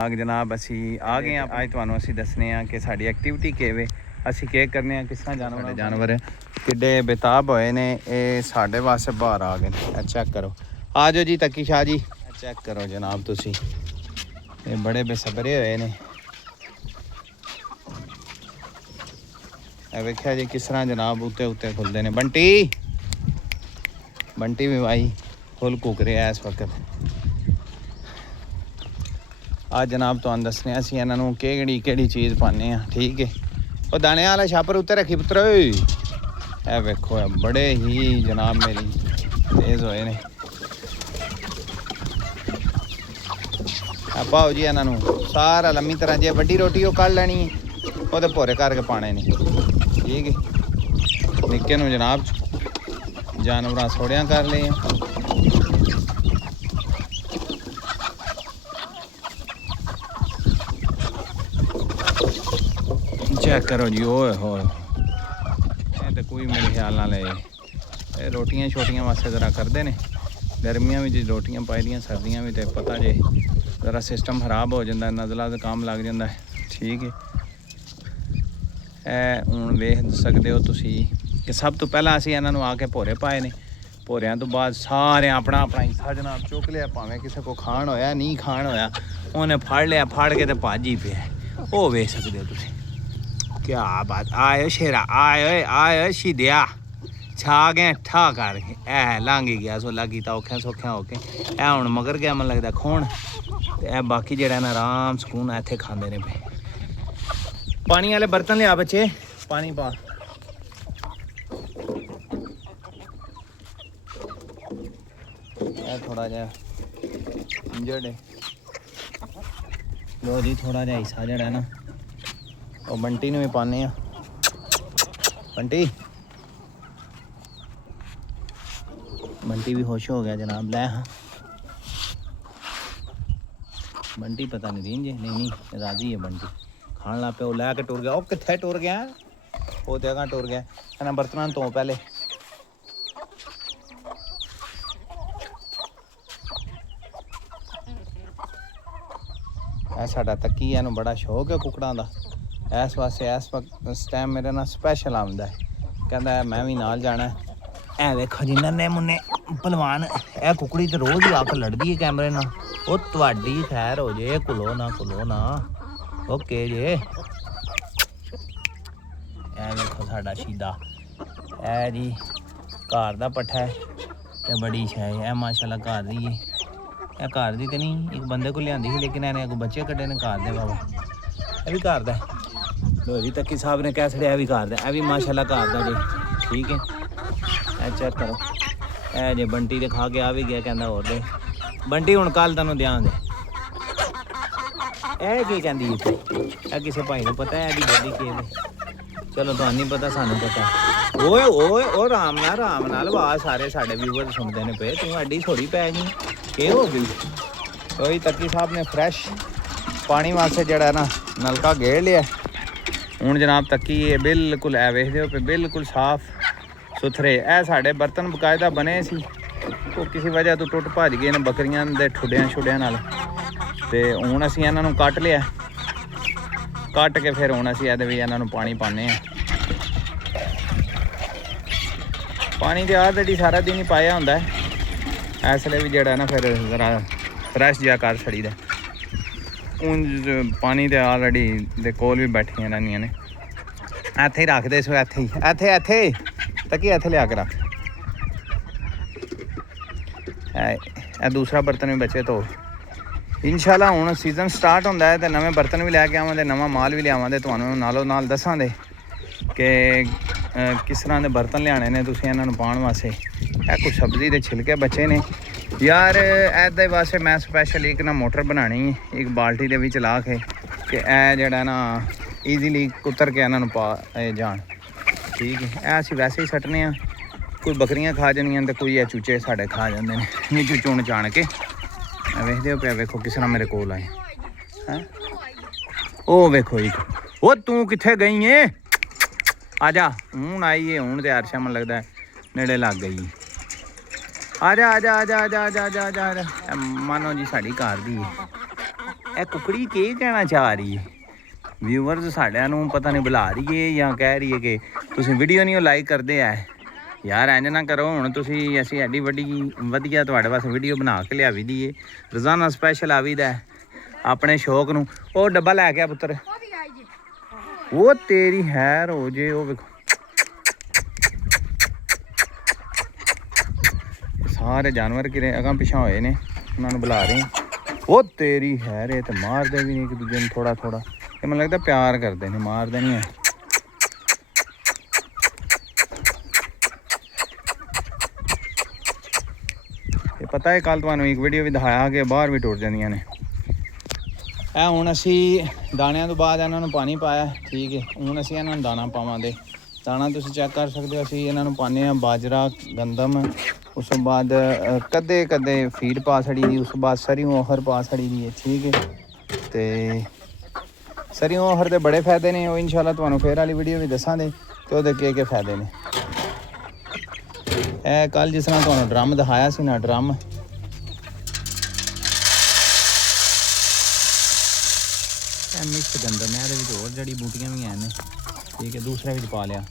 जनाब असी आ गए हैं। आज तुहानू असी दसने कि साडी एक्टिविटी किवें असी के करने किस तरह जानवर किड्डे बेताब होए ने। ये साडे वास्ते बाहर आ गए। चेक करो, आ जाओ जी तकी शाह जी, चेक करो जनाब तुसी, ये बड़े बेसबरे होए ने। वेख्या जी किस तरह जनाब उत्ते उत्ते खुलते ने। बंटी बंटी भी भाई फुल कुक रहा है इस वक्त। आज जनाब तुहानू दसने असीं इन्हां नूं केड़ी चीज़ पाने आ। ठीक है, वो दाने वाला छापर उत्ते रखी पुत्र। ए वेखो बड़े ही जनाब मेरी तेज़ होए ने। पाओ जी इन्हां नूं सारा लम्मी तरह जे वड्डी रोटी वो कढ़ लैनी है, वो भोरे करके पाने ने। ठीक है, निक्के नूं जनाब जानवरां सोड़ियां कर ले। चेक करो जी, ओए होए तो कोई मेरे ख्याल नाल रोटियां छोटियां वास्ते ज़रा करते हैं। गर्मियां भी रोटियां पाई दियां, सर्दियां भी, तो पता जे ज़रा सिस्टम खराब हो जाता है, नज़ला का काम लग जाता है। ठीक है, हुण वेख सकते हो तुसी कि सब तो पहला असीं इन्हां नूं आके भोरे पाए ने। भोरियां तो बाद सारे अपना अपना हिस्सा जनाब चुक लिया। भावें किसी को खाण होया नहीं खाण होया, उन्हें फड़ लिया, फड़ के तो भज ही पिया। वो वेख सकते हो तुसी। क्या बात, आयो शेरा, आयो शिदिया, छा गए ठा करके ऐ लांगी गया सोला कीता औखे सौखे होके। ऐ हुण मगर गया मन लगदा खोण, ते ऐ बाकी जेड़ा ना आराम सुकून इत्थे खांदे ने पे। पानी वाले बर्तन लिया बच्चे, पानी पा। थोड़ा जा इंजर्ड है, लो जी थोड़ा जा हिस्सा जड़ा है ना वो बंटी भी पाने। बंटी बंटी भी खुश हो गया जनाब। लै हाँ बंटी पता नहीं रेंज नहीं राजी है बंटी, खान ला पे। वो लैके टुर गया। वो कित्थे टुर गया, वो जगह टुर गया। इन्हें बर्तन तो पहले साडा तकी इनू बड़ा शौक है कुकड़ां दा। इस वास्ते इस टाइम मेरे ना स्पैशल आंदा है, कहता है मैं भी नाल जाना है। ऐ वेखो जी नन्ने मुन्ने भलवान। ए कुकड़ी तो रोज़ ही आके लड़दी है कैमरे नाल। वो तुहाडी खैर हो जे, कुलो ना ओके जे। ऐ वेखो साडा शीदा, ऐ जी घर दा पट्ठा है ते बड़ी शै है माशाल्लाह। घर दी है, घर दी तो नहीं, एक बंदे को लियांदी थी, लेकिन इन्हें अगों बच्चे कड्ढे ने घर दे। बाबा ये भी घर दा है। लो जी तकी साहब ने कह छड़िया भी घर दा, ए भी माशाल्लाह घर दा जी। ठीक है, ए चेक करो। ए जे बंटी दे खा के आ भी गया, कहंदा होर दे बंटी हुण कल तैनूं देआं दे। ए की कहंदी इत्थे, ए किसे भाई नूं पता है एदी बड़ी केव। चलो तुहानूं नहीं पता, सानूं पता। ओए ओए ओ राम नाल आवाज़ सारे साडे व्यूअर सुनदे ने पे। तूं एडी थोड़ी पै गई, केह् हो गई। तो तकी साहब ने फ्रैश पानी वास्ते जड़ा ना नलका गेड़ लिया। हूँ जनाब तकी ये बिल्कुल ऐ वेखदे हो पे बिल्कुल साफ सुथरे। ए साढ़े बर्तन बकायदा बने सी, वो किसी वजह तो टुट भज गए ने बकरियां दे ठुड्डियां छुड्डियां नाल। ते हुण असीं इन्हां नूं कट लिया, कट के फिर हुण असीं इहदे विच इन्हां नूं पानी पाने आ। पानी तो ऑलरेडी सारा दिन ही पाया हुंदा है, इसलिए भी जेड़ा ना फिर जरा फ्रैश जिहा कर छड़ीदा। हूँ पानी तो ऑलरेडी दे कोल भी बैठियां रहिंदियां ने। इत्थे ही रख दे सो, इत्थे तकी इत्थे लिया के रख। ए दूसरा बर्तन भी बचे तो इंशाल्लाह हुण सीजन स्टार्ट होंदा है, तो नवे बर्तन भी लैके आवांगे, नवा माल भी लियावांगे। तुहानूं नालों नाल दसांगे कि किस तरह के बर्तन लियाने ने तुसीं इन्हां नूं पाउण वास्ते। कुछ सब्जी के छिलके बचे ने यार, ऐदे वास्ते मैं स्पैशल एक ना मोटर बनानी है, एक बाल्टी दे विच ला के कि ऐ जेड़ा ना ईजीली कुतर के इन्हां नूं पा जान। ठीक है, ऐ असीं वैसे ही सट्टने आ। कोई बकरियां खा जानियां ते कोई चूचे साढ़े खा जाते हैं। नीचू चुन चाण के वेखदे हो पे। वेखो किस तरह मेरे कोल आए हैं। ओ वेखो जी, ओ तू कित्थे गई है, आजा। हूँ आई है, हूँ तो अर्शा मन लगता है नेड़े लग गई। आजा आजा आजा आजा आजा आजा आजा आजा। मानो जी साड़ी घर दी है। ਇਹ ਕੁਕੜੀ ਕੀ ਕਹਿਣਾ ਚਾਹ ਰਹੀ ਹੈ? ਵਿਊਵਰਸ ਸਾਡਿਆਂ ਨੂੰ ਪਤਾ ਨਹੀਂ ਬੁਲਾ ਰਹੀ ਹੈ ਜਾਂ ਕਹਿ ਰਹੀ ਹੈ ਕਿ ਤੁਸੀਂ ਵੀਡੀਓ ਨਹੀਂ ਲਾਈਕ ਕਰਦੇ ਆ। ਯਾਰ ਇੰਝ ਨਾ ਕਰੋ ਹੁਣ ਤੁਸੀਂ, ਅਸੀਂ ਐਡੀ ਵਧੀਆ ਤੁਹਾਡੇ ਵਾਸਤੇ ਵੀਡੀਓ ਬਣਾ ਕੇ ਲਿਆਵੀ ਦੀ ਏ। ਰੋਜ਼ਾਨਾ ਸਪੈਸ਼ਲ ਆਵੀਦਾ ਆਪਣੇ ਸ਼ੌਕ ਨੂੰ। ਉਹ ਡੱਬਾ ਲੈ ਕੇ ਆ ਪੁੱਤਰ, ਉਹ ਤੇਰੀ ਹੈਰ ਹੋ ਜੇ। ਉਹ ਵੇਖੋ ਸਾਰੇ ਜਾਨਵਰ ਕਿਰੇ ਅਗਾਂ ਪਿਛਾਂ ਹੋਏ ਨੇ, ਉਹਨਾਂ ਨੂੰ ਬੁਲਾ ਰਹੇ। ਉਹ ਤੇਰੀ ਹੈਰ, ਇਹ ਤੇ ਮਾਰਦੇ ਵੀ ਨਹੀਂ ਇੱਕ ਦੂਜੇ ਨੂੰ ਥੋੜਾ ਥੋੜਾ। ਇਹ ਮੈਨੂੰ ਲੱਗਦਾ ਪਿਆਰ ਕਰਦੇ ਨੇ, ਮਾਰਦੇ ਨਹੀਂ ਹੈ। ਇਹ ਪਤਾ ਹੈ ਕੱਲ ਤੁਹਾਨੂੰ ਇੱਕ ਵੀਡੀਓ ਵੀ ਦਿਖਾਇਆ ਕਿ ਬਾਹਰ ਵੀ ਟੁੱਟ ਜਾਂਦੀਆਂ ਨੇ। ਇਹ ਹੁਣ ਅਸੀਂ ਦਾਣਿਆਂ ਤੋਂ ਬਾਅਦ ਇਹਨਾਂ ਨੂੰ ਪਾਣੀ ਪਾਇਆ, ਠੀਕ ਹੈ। ਹੁਣ ਅਸੀਂ ਇਹਨਾਂ ਨੂੰ ਦਾਣਾ ਪਾਵਾਂਗੇ। ਦਾਣਾ ਤੁਸੀਂ ਚੈੱਕ ਕਰ ਸਕਦੇ ਹੋ, ਅਸੀਂ ਇਹਨਾਂ ਨੂੰ ਪਾਉਂਦੇ ਹਾਂ ਬਾਜਰਾ, ਗੰਦਮ, ਉਸ ਤੋਂ ਬਾਅਦ ਕਦੇ ਕਦੇ ਫੀਡ ਪਾ ਛੜੀ ਦੀ, ਉਸ ਤੋਂ ਬਾਅਦ ਸਰੀਓਂ ਅਹਰ ਪਾ ਛੜੀ ਦੀ ਹੈ, ਠੀਕ ਹੈ। ਅਤੇ ਸਰੀਓਂ ਅਹਰ ਦੇ ਬੜੇ ਫਾਇਦੇ ਨੇ, ਉਹ ਇਨਸ਼ਾਅੱਲਾ ਤੁਹਾਨੂੰ ਫੇਰ ਵਾਲੀ ਵੀਡੀਓ ਵੀ ਦੱਸਾਂਗੇ ਅਤੇ ਉਹਦੇ ਕੀ ਫਾਇਦੇ ਨੇ। ਇਹ ਕੱਲ੍ਹ ਜਿਸ ਤਰ੍ਹਾਂ ਤੁਹਾਨੂੰ ਡਰਮ ਦਿਖਾਇਆ ਸੀ ਨਾ, ਡਰਮ ਇਹ ਮਿਕਸ ਗੰਦਮ ਹੈ, ਇਹਦੇ ਵਿੱਚ ਹੋਰ ਜੜੀ ਬੂਟੀਆਂ ਵੀ ਨੇ, ਠੀਕ ਹੈ। ਦੂਸਰੇ ਵਿੱਚ ਪਾ ਲਿਆ।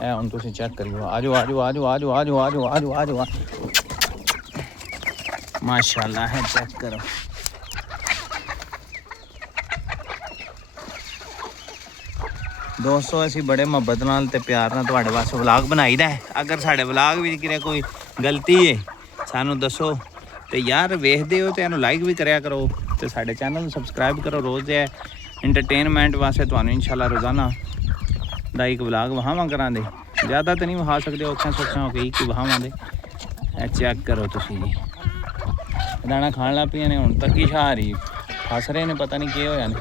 ਇਹ ਹੁਣ ਤੁਸੀਂ ਚੈੱਕ ਕਰਿਓ। ਆਜੋ ਆਜੋ ਆਜੋ ਆਜੋ ਆਜੋ ਆਜੋ ਆਜੋ ਆਜੋ ਆ, ਮਾਸ਼ਾਅੱਲਾ ਹੈ, ਚੈੱਕ ਕਰੋ। ਦੋਸਤੋ ਅਸੀਂ ਬੜੇ ਮੁਹੱਬਤ ਨਾਲ ਤੇ ਪਿਆਰ ਨਾਲ ਤੁਹਾਡੇ ਵਾਸਤੇ ਵਲਾਗ ਬਣਾਈਦਾ ਹੈ। ਅਗਰ ਸਾਡੇ ਵਲਾਗ ਵਿੱਚ ਕਿਤੇ ਕੋਈ ਗਲਤੀ ਹੈ ਸਾਨੂੰ ਦੱਸੋ, ਤੇ ਯਾਰ ਵੇਖਦੇ ਹੋ ਤੇ ਇਹਨੂੰ ਲਾਈਕ ਵੀ ਕਰਿਆ ਕਰੋ, ਤੇ ਸਾਡੇ ਚੈਨਲ ਨੂੰ ਸਬਸਕ੍ਰਾਈਬ ਕਰੋ। ਰੋਜ਼ ਦੇ ਐਂਟਰਟੇਨਮੈਂਟ ਵਾਸਤੇ ਤੁਹਾਨੂੰ ਇਨਸ਼ਾਅੱਲਾ ਰੋਜ਼ਾਨਾ ਦਾ ਇੱਕ ਵਲਾਗ ਵਹਾਵਾਂ ਕਰਾਂਗੇ। ਜ਼ਿਆਦਾ ਤਾਂ ਨਹੀਂ ਵਹਾ ਸਕਦੇ, ਔਖਿਆਂ ਸੌਖਿਆਂ ਹੋ ਕੇ ਇੱਕ ਹੀ ਵਹਾਵਾਂਗੇ। ਇਹ ਚੈੱਕ ਕਰੋ ਤੁਸੀਂ ਜੀ, ਦਾਣਾ ਖਾਣ ਲੱਗ ਪਈਆਂ ਨੇ ਹੁਣ। ਤੱਕੀ ਸ਼ਾਹ ਆ ਰਹੀ, ਫਸ ਰਹੇ ਨੇ, ਪਤਾ ਨਹੀਂ ਕੀ ਹੋਇਆ ਨੇ।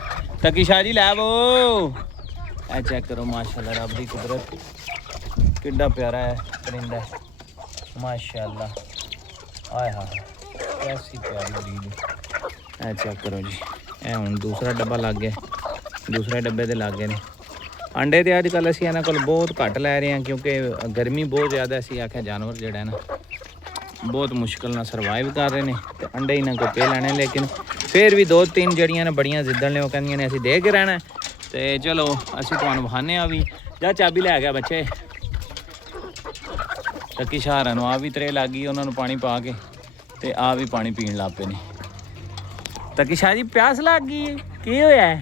ਤੱਕੀ ਸ਼ਾਹ ਜੀ ਲੈ ਵੋ, ਇਹ ਚੈੱਕ ਕਰੋ। ਮਾਸ਼ਾਅੱਲਾ ਰੱਬ ਦੀ ਕੁਦਰਤ, ਕਿੱਡਾ ਪਿਆਰਾ ਹੈ ਪਰਿੰਦਾ, ਮਾਸ਼ਾਅੱਲਾ। ਆਏ ਹਾਂ ਐਸੀ ਪਿਆਰੀ ਬਰੀਡ। ਇਹ ਚੈੱਕ ਕਰੋ ਜੀ। ਇਹ ਹੁਣ ਦੂਸਰਾ ਡੱਬਾ ਲੱਗ ਗਿਆ, ਦੂਸਰੇ ਡੱਬੇ ਦੇ ਲੱਗ ਗਏ ਨੇ ਅੰਡੇ। ਤੇ ਅੱਜ ਕੱਲ੍ਹ ਅਸੀਂ ਇਹਨਾਂ ਕੋਲ ਬਹੁਤ ਘੱਟ ਲੈ ਰਹੇ ਹਾਂ, ਕਿਉਂਕਿ ਗਰਮੀ ਬਹੁਤ ਜ਼ਿਆਦਾ। ਅਸੀਂ ਆਖਿਆ ਜਾਨਵਰ ਜਿਹੜਾ ਹੈ ਨਾ ਬਹੁਤ ਮੁਸ਼ਕਿਲ ਨਾਲ ਸਰਵਾਈਵ ਕਰ ਰਹੇ ਨੇ, ਤੇ ਅੰਡੇ ਇਹਨਾਂ ਕੋਲ ਪੇ ਲੈਣੇ। ਲੇਕਿਨ ਫਿਰ ਵੀ 2-3 ਜਿਹੜੀਆਂ ਨੇ ਬੜੀਆਂ ਜ਼ਿੱਦਣ ਨੇ, ਉਹ ਕਹਿੰਦੀਆਂ ਨੇ ਅਸੀਂ ਦੇ ਕੇ ਰਹਿਣਾ। ਤੇ ਚਲੋ ਅਸੀਂ ਤੁਹਾਨੂੰ ਵਹਾਨੇ ਆ ਵੀ। ਜਾਂ ਚਾਬੀ ਲੈ ਗਿਆ ਬੱਚੇ। ਤੱਕੀ ਸ਼ਹਾਰਾਂ ਨੂੰ ਆ ਵੀ ਤਰੇ ਲੱਗ ਗਈ, ਉਹਨਾਂ ਨੂੰ ਪਾਣੀ ਪਾ ਕੇ, ਤੇ ਆ ਵੀ ਪਾਣੀ ਪੀਣ ਲੱਗ ਪਏ ਨੇ। ਤੱਕੀ ਸ਼ਾਹ ਜੀ ਪਿਆਸ ਲੱਗ ਗਈ, ਕੀ ਹੋਇਆ?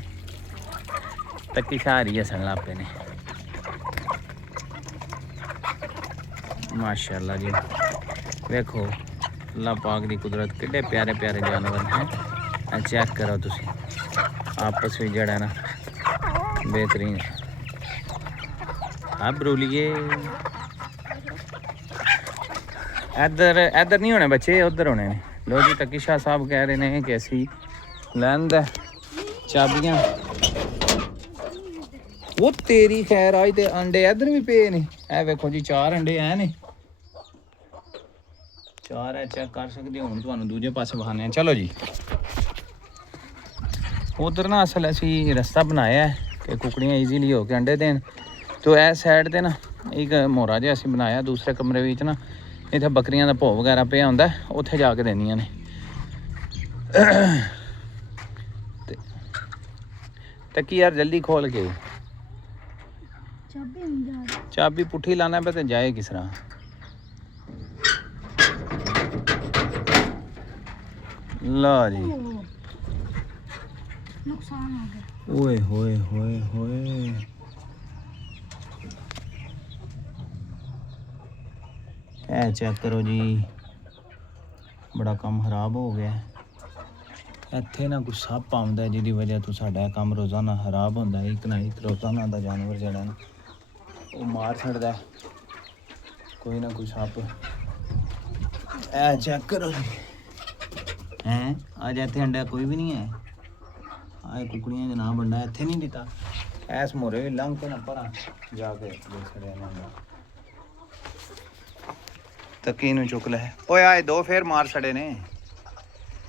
ਤੱਕੀ ਸ਼ਾਹ ਹੀ ਹੱਸਣ ਲੱਗ ਪਏ ਨੇ। ਮਾਸ਼ਾਅੱਲਾ ਜੀ, ਵੇਖੋ ਅੱਲਾਹ ਪਾਕ ਦੀ ਕੁਦਰਤ, ਕਿੱਡੇ ਪਿਆਰੇ ਪਿਆਰੇ ਜਾਨਵਰ ਨੇ। ਚੈੱਕ ਕਰੋ ਤੁਸੀਂ, ਆਪਸ ਵਿੱਚ ਜਿਹੜਾ ਨਾ बेहतरीन हाँ बरूलीए। इधर इधर नहीं होने बच्चे, उधर होने ने। लो जी तकी शाह साहब कह रहे हैं कि असी लैन द चाबियां। वो तेरी खैर आज तो अंडे इधर भी पे ने। ए वेखो जी 4 अंडे है ने, 4 है, चेक कर सकते हो। हुण तुहानूं दूजे पासे बहाने। चलो जी, उधर ना असल असी रस्ता बनाया है कि कुकड़ियाँ ईजीली होके अंडे देन। तो इस साइड ते ना एक मोहरा जिहा असी बनाया दूसरे कमरे विच ना, इत्थे बकरियां दा भो वगैरह पिया हुंदा, उत्थे जाके देनियां ने। तकी यार जल्दी खोल के, चाबी पुट्ठी लाना पे तो जाए किस तरह। ला जी, नुकसान हो गया। ओए होए होए होए, ए चेक करो जी, बड़ा काम खराब हो गया। ਇੱਥੇ ਨਾ ਕੁਛ ਸੱਪ ਆਉਂਦਾ ਜਿਹਦੀ ਵਜ੍ਹਾ ਤੋਂ ਸਾਡਾ ਕੰਮ ਰੋਜ਼ਾਨਾ ਖਰਾਬ ਹੁੰਦਾ। ਇੱਕ ਨਾ ਇੱਕ ਰੋਜ਼ਾਨਾ ਦਾ ਜਾਨਵਰ ਜਿਹੜਾ ਨਾ ਉਹ ਮਾਰ ਛੱਡਦਾ ਕੋਈ ਨਾ ਕੋਈ ਸੱਪ। ਇਹ ਚੈੱਕ ਕਰੋ ਜੀ, ਹੈਂ ਅੱਜ ਇੱਥੇ ਅੰਡਾ ਕੋਈ ਵੀ ਨਹੀਂ ਹੈ। ਆਹ ਕੁਕੜੀਆਂ ਜਨਾਬ ਅੰਡਾ ਇੱਥੇ ਨਹੀਂ ਦਿੱਤਾ। ਐਸ ਮੋਰੇ ਵੀ ਲੰਘ ਕੇ ਨਾ ਪਰਾਂ ਜਾ ਕੇ ਛੜਿਆ ਨਾ ਤੱਕੀ ਨੂੰ ਚੁੱਕ ਲੈ। ਓਏ ਆਏ ਦੋ ਫੇਰ ਮਾਰ ਛੜੇ ਨੇ,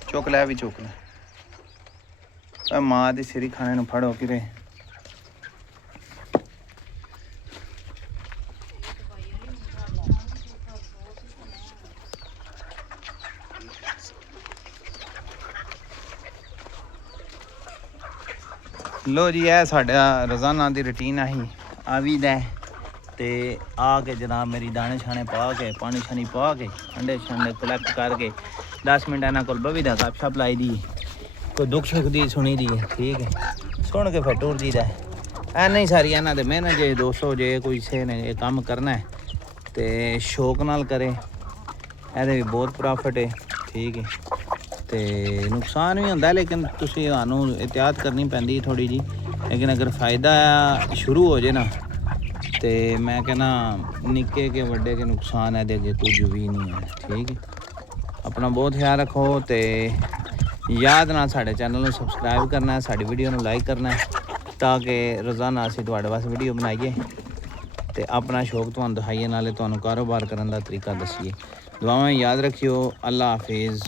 ਚੁੱਕ ਲੈ ਵੀ ਚੁੱਕ ਲੈ। ਮਾਂ ਦੀ ਸਿਰੀ ਖਾਣੇ ਨੂੰ ਫੜੋ ਕਿਰੇ। ਲੋ ਜੀ ਇਹ ਸਾਡਾ ਰੋਜ਼ਾਨਾ ਦੀ ਰੁਟੀਨ ਆਹੀ ਆਵੀਦਾ ਤੇ ਆ ਕੇ ਜਨਾਬ ਮੇਰੀ ਦਾਣੇ ਛਾਣੇ ਪਾ ਕੇ ਪਾਣੀ ਛਾਣੀ ਪਾ ਕੇ ਅੰਡੇ ਛੰਡੇ ਕਲੈਕਟ ਕਰਕੇ 10 ਮਿੰਟ ਇਹਨਾਂ ਕੋਲ ਬਵੀ ਦਾ ਗੱਪਸ਼ਪ ਲਾਈ ਦੀ ਕੋਈ ਦੁੱਖ ਸੁੱਖ ਦੀ ਸੁਣੀ ਦੀ ਠੀਕ ਹੈ ਸੁਣ ਕੇ ਫਿਰ ਟੁਰ ਜੀਦਾ ਐ ਨਹੀਂ ਸਾਰੀ ਇਹਨਾਂ ਦੇ ਮਿਹਨਤ ਜੇ 200 ਜੇ ਕੋਈ ਸੇ ਨੇ ਇਹ ਕੰਮ ਕਰਨਾ ਹੈ ਤੇ ਸ਼ੌਕ ਨਾਲ ਕਰੇ ਇਹਦੇ ਵੀ ਬਹੁਤ ਪ੍ਰੋਫਿਟ ਹੈ ਠੀਕ ਹੈ ਤੇ ਨੁਕਸਾਨ ਵੀ ਹੁੰਦਾ ਲੇਕਿਨ ਤੁਸੀਂ ਤੁਹਾਨੂੰ ਇhtiyat ਕਰਨੀ ਪੈਂਦੀ ਥੋੜੀ ਜੀ ਲੇਕਿਨ ਅਗਰ ਫਾਇਦਾ ਸ਼ੁਰੂ ਹੋ ਜੇ ਨਾ ਤੇ ਮੈਂ ਕਹਿੰਦਾ ਨਿੱਕੇ ਕੇ ਵੱਡੇ ਕੇ ਨੁਕਸਾਨ ਹੈ ਦੇ ਅੱਗੇ ਕੁਝ ਵੀ ਨਹੀਂ ਹੈ ਠੀਕ ਹੈ ਆਪਣਾ ਬਹੁਤ ਖਿਆਲ ਰੱਖੋ ਤੇ ਯਾਦ ਨਾਲ ਸਾਡੇ ਚੈਨਲ ਨੂੰ ਸਬਸਕ੍ਰਾਈਬ ਕਰਨਾ ਹੈ ਸਾਡੀ ਵੀਡੀਓ ਨੂੰ ਲਾਈਕ ਕਰਨਾ ਹੈ ਤਾਂ ਕਿ ਰੋਜ਼ਾਨਾ ਅਸੀਂ ਤੁਹਾਡੇ ਵਾਸਤੇ ਵੀਡੀਓ ਬਣਾਈਏ ਤੇ ਆਪਣਾ ਸ਼ੌਕ ਤੁਹਾਨੂੰ ਦਿਖਾਈਏ ਨਾਲੇ ਤੁਹਾਨੂੰ ਕਾਰੋਬਾਰ ਕਰਨ ਦਾ ਤਰੀਕਾ ਦੱਸੀਏ ਦੁਆਵਾਂ ਯਾਦ ਰੱਖਿਓ ਅੱਲਾ ਹਾਫਿਜ਼